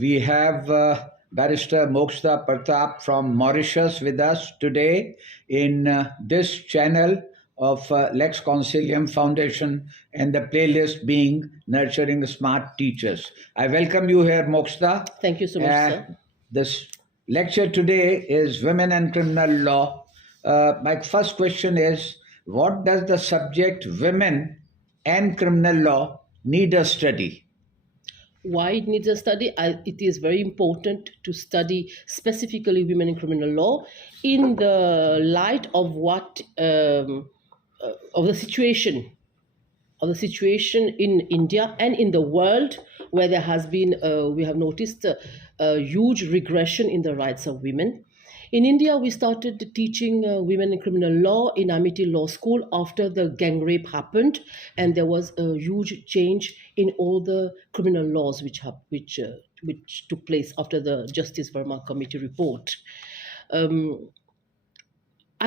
We have barrister Mokshda Pertaub from Mauritius with us today in this channel of Lex Consilium Foundation and the playlist being Nurturing Smart Teachers. I welcome you here, Mokshda. Thank you so much, sir. This lecture today is Women and Criminal Law. My first question is, what does the subject women and criminal law need a study? Why it needs a study? It is very important to study specifically women in criminal law in the light of what of the situation in India and in the world, where there has been we have noticed a huge regression in the rights of women. In India, we started teaching women in criminal law in Amity Law School after the gang rape happened, and there was a huge change in all the criminal laws which took place after the Justice Verma Committee report. I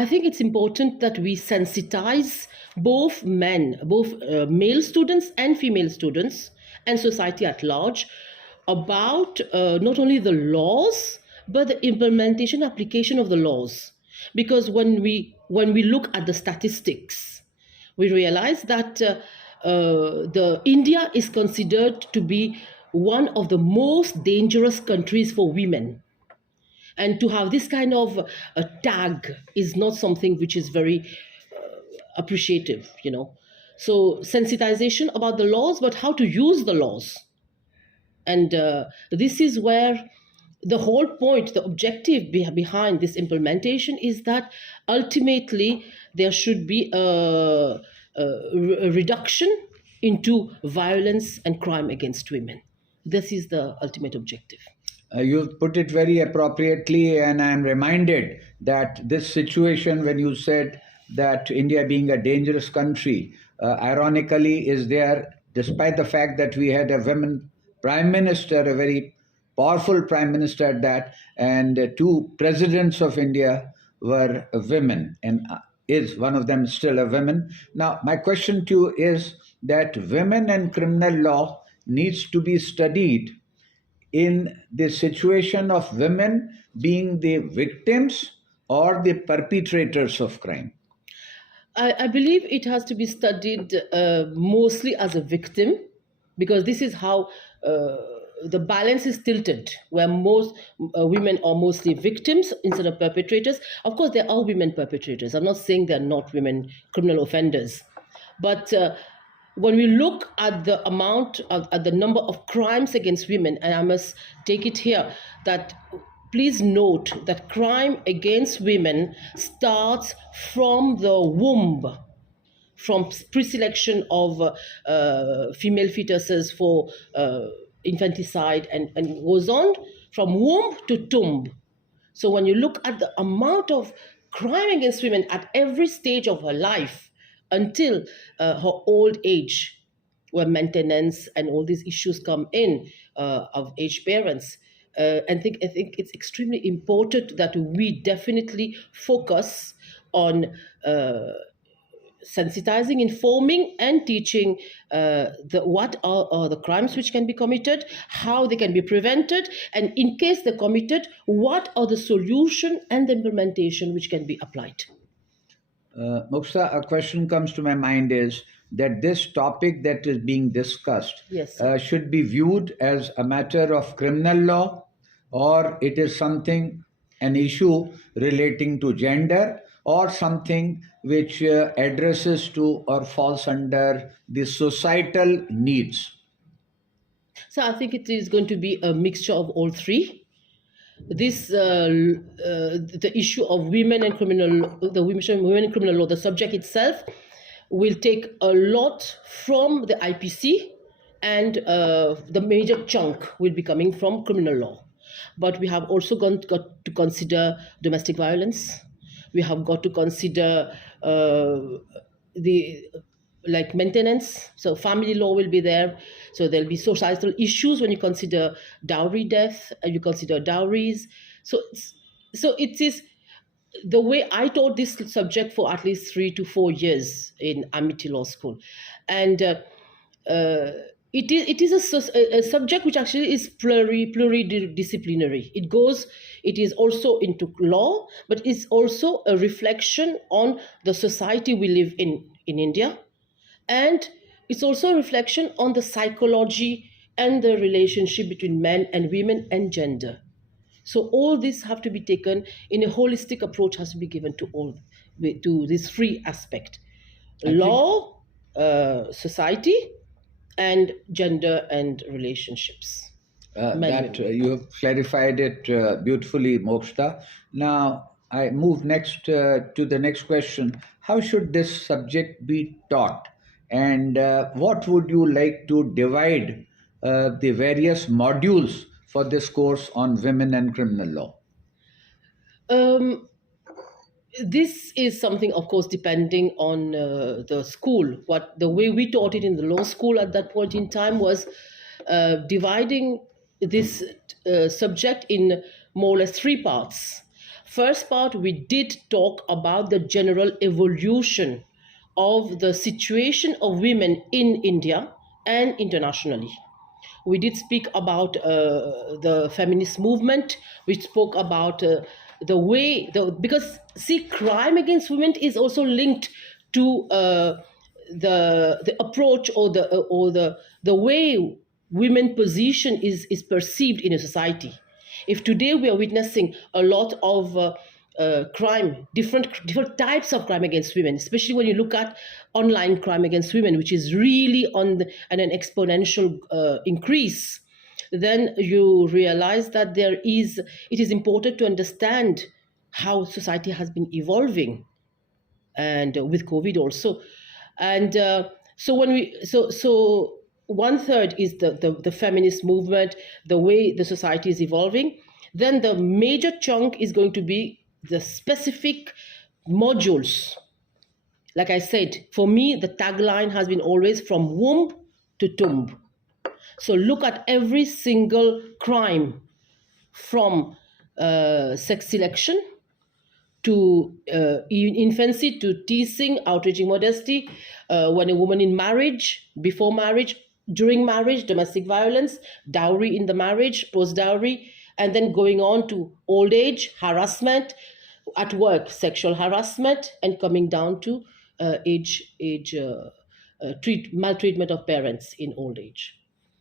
think it's important that we sensitize both male students and female students and society at large about not only the laws, but the implementation, application of the laws. Because when we look at the statistics, we realize that the India is considered to be one of the most dangerous countries for women. And to have this kind of a tag is not something which is very appreciative, So sensitization about the laws, but how to use the laws. And this is where the whole point, the objective behind this implementation is that ultimately there should be a reduction into violence and crime against women. This is the ultimate objective. You've put it very appropriately, and I'm reminded that this situation, when you said that India being a dangerous country, ironically is there, despite the fact that we had a women prime minister, a very powerful prime minister at that, and two presidents of India were women, and is one of them still a woman. Now, my question to you is that women and criminal law needs to be studied in the situation of women being the victims or the perpetrators of crime? I believe it has to be studied mostly as a victim, because this is how the balance is tilted, where most women are mostly victims instead of perpetrators. Of course, there are women perpetrators. I'm not saying they're not women criminal offenders. But when we look at the at the number of crimes against women, and I must take it here, that please note that crime against women starts from the womb, from pre-selection of female fetuses for infanticide, and goes on from womb to tomb. So when you look at the amount of crime against women at every stage of her life until her old age, where maintenance and all these issues come in of aged parents, I think it's extremely important that we definitely focus on sensitizing, informing, and teaching what are the crimes which can be committed, how they can be prevented, and in case they're committed, what are the solution and the implementation which can be applied. Mokshda, a question comes to my mind is that this topic that is being discussed should be viewed as a matter of criminal law, or it is an issue relating to gender, or something which addresses to or falls under the societal needs? So I think it is going to be a mixture of all three. This the issue of women and criminal law, the subject itself will take a lot from the IPC, and the major chunk will be coming from criminal law. But we have also got to consider domestic violence. We have got to consider maintenance. So family law will be there. So there'll be societal issues when you consider dowry death, and you consider dowries. So it is the way I taught this subject for at least 3 to 4 years in Amity Law School. And it is a subject which actually is pluridisciplinary. It is also into law, but it's also a reflection on the society we live in India, and it's also a reflection on the psychology and the relationship between men and women and gender. So all this have to be taken in a holistic approach, has to be given to this three aspect: I think law, society, and gender and relationships. that you have clarified it beautifully, Mokshda. Now, I move next to the next question. How should this subject be taught? And what would you like to divide the various modules for this course on women and criminal law? Um, this is something, of course, depending on the school. What the way we taught it in the law school at that point in time was dividing this subject in more or less three parts. First part, we did talk about the general evolution of the situation of women in India and internationally. We did speak about the feminist movement. We spoke about because see, crime against women is also linked to the approach or the way women position is perceived in a society. If today we are witnessing a lot of crime, different types of crime against women, especially when you look at online crime against women, which is really on an exponential increase, then you realize that it is important to understand how society has been evolving, and with COVID also, and so when we so one third is the feminist movement, the way the society is evolving. Then the major chunk is going to be the specific modules. Like I said, for me, the tagline has been always from womb to tomb. So look at every single crime, from sex selection to infancy, to teasing, outraging modesty, when a woman in marriage, before marriage, during marriage, domestic violence, dowry in the marriage, post-dowry, and then going on to old age, harassment at work, sexual harassment, and coming down to maltreatment of parents in old age.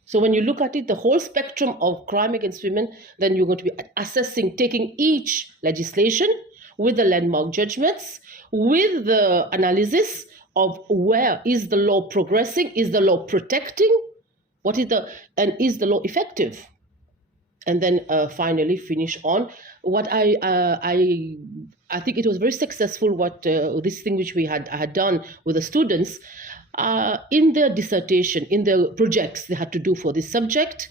So when you look at it, the whole spectrum of crime against women, then you're going to be assessing, taking each legislation with the landmark judgments, with the analysis of where is the law progressing, is the law protecting, and is the law effective? And then finally finish on what I think it was very successful, what this thing which I had done with the students in their dissertation, in their projects they had to do for this subject.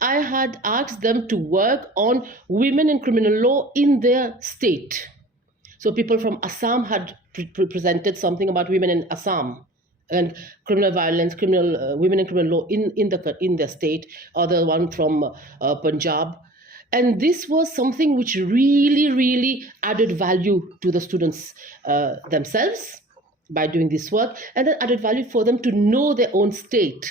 I had asked them to work on women in criminal law in their state. So people from Assam had presented something about women in Assam and criminal violence, women in criminal law in their state. Other one from Punjab, and this was something which really added value to the students themselves by doing this work, and then added value for them to know their own state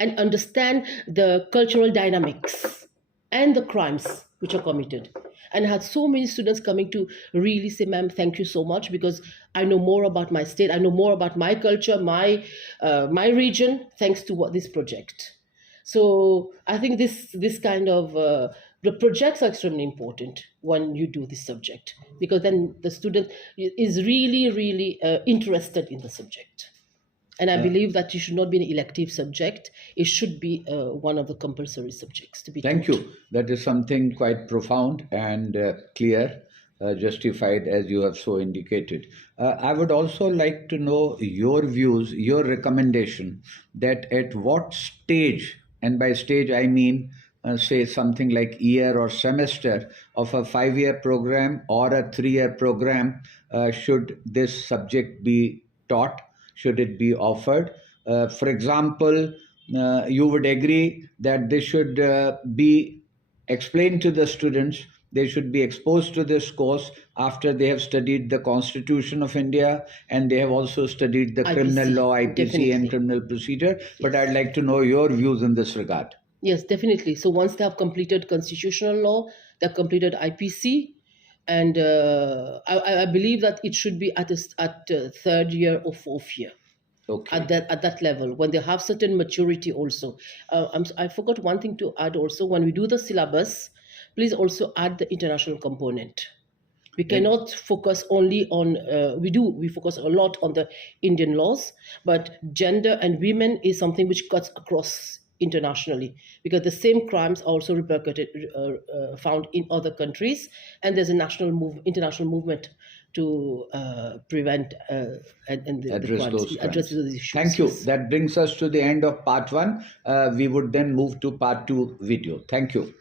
and understand the cultural dynamics and the crimes which are committed. And I had so many students coming to really say, ma'am, thank you so much, because I know more about my state, I know more about my culture, my region, thanks to this project. So I think this kind of the projects are extremely important when you do this subject, because then the student is really interested in the subject. And I believe that it should not be an elective subject. It should be one of the compulsory subjects to be taught. Thank you. That is something quite profound and clear, justified, as you have so indicated. I would also like to know your views, your recommendation, that at what stage, and by stage I mean say something like year or semester of a 5-year program or a 3-year program, should this subject be taught? Should it be offered? For example, you would agree that this should be explained to the students they should be exposed to this course after they have studied the Constitution of India and they have also studied the IPC, criminal law, IPC, definitely. and criminal procedure. But I'd like to know your views in this regard. Yes, definitely. So once they have completed constitutional law, they have completed IPC, and I believe that it should be at third year or fourth year. Okay. At that level, when they have certain maturity also. I forgot one thing to add also. When we do the syllabus, please also add the international component. We cannot focus only on, we focus a lot on the Indian laws, but gender and women is something which cuts across internationally, because the same crimes are also repercuted, found in other countries, and there's a international movement to prevent and address those issues. Thank you. That brings us to the end of part 1. We would then move to part 2 video. Thank you.